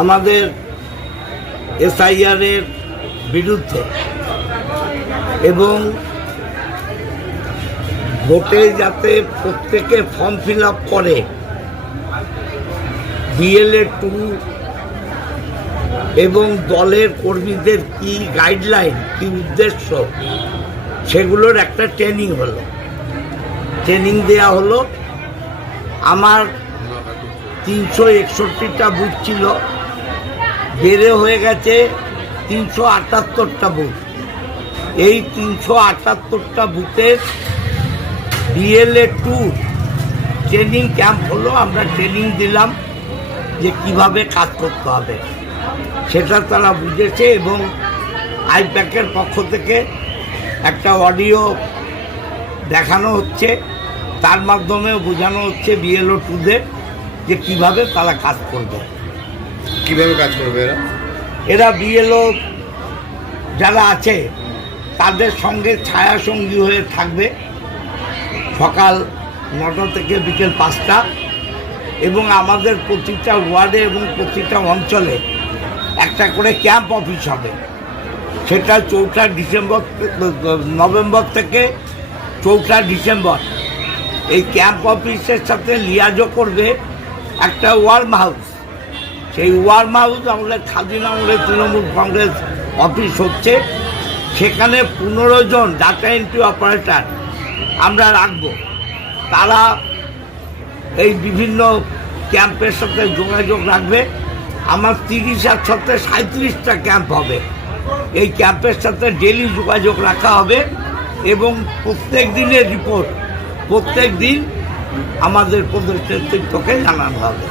আমাদের এসআইআরের বিরুদ্ধে এবং ভোটে যাতে প্রত্যেকে ফর্ম ফিল আপ করে, বিএলএ টু এবং দলের কর্মীদের কি গাইডলাইন, কি উদ্দেশ্য, সেগুলোর একটা ট্রেনিং হলো। ট্রেনিং দেয়া হলো। আমার তিনশো একষট্টিটা বুথ ছিল। বেড়ে হয়ে গেছে তিনশো আটাত্তরটা বুথ। এই তিনশো আটাত্তরটা বুথের বিএলএ টু ট্রেনিং ক্যাম্প হলো, আমরা ট্রেনিং দিলাম যে কীভাবে কাজ করতে হবে। সেটা তারা বুঝেছে এবং আইপ্যাকের পক্ষ থেকে একটা অডিও দেখানো হচ্ছে। তার মাধ্যমেও বোঝানো হচ্ছে বিএলও টুদের যে কীভাবে তারা কাজ করবে। কীভাবে কাজ করবে এরা? এরা বিএলও যারা আছে, তাদের সঙ্গে ছায়া সঙ্গী হয়ে থাকবে। সকাল নটা থেকে বিকেল পাঁচটা। এবং আমাদের প্রতিটা ওয়ার্ডে এবং প্রতিটা অঞ্চলে একটা করে ক্যাম্প অফিস হবে। সেটা চৌঠা ডিসেম্বর নভেম্বর থেকে চৌঠা ডিসেম্বর। এই ক্যাম্প অফিসের সাথে লিয়াজও করবে একটা ওয়ার্ম হাউস। সেই ওয়ার হাউস আমাদের খাদিনা আমলের তৃণমূল কংগ্রেস অফিস হচ্ছে। সেখানে পনেরো জন ডাটা এন্ট্রি অপারেটার আমরা রাখব। তারা এই বিভিন্ন ক্যাম্পের সাথে যোগাযোগ রাখবে। আমার তিরিশ আর সাথে সাঁত্রিশটা ক্যাম্প হবে। এই ক্যাম্পের সাথে ডেলি যোগাযোগ রাখা হবে এবং প্রত্যেক দিনের রিপোর্ট প্রত্যেক দিন আমাদের প্রদেশ নেতৃত্বকে জানানো হবে।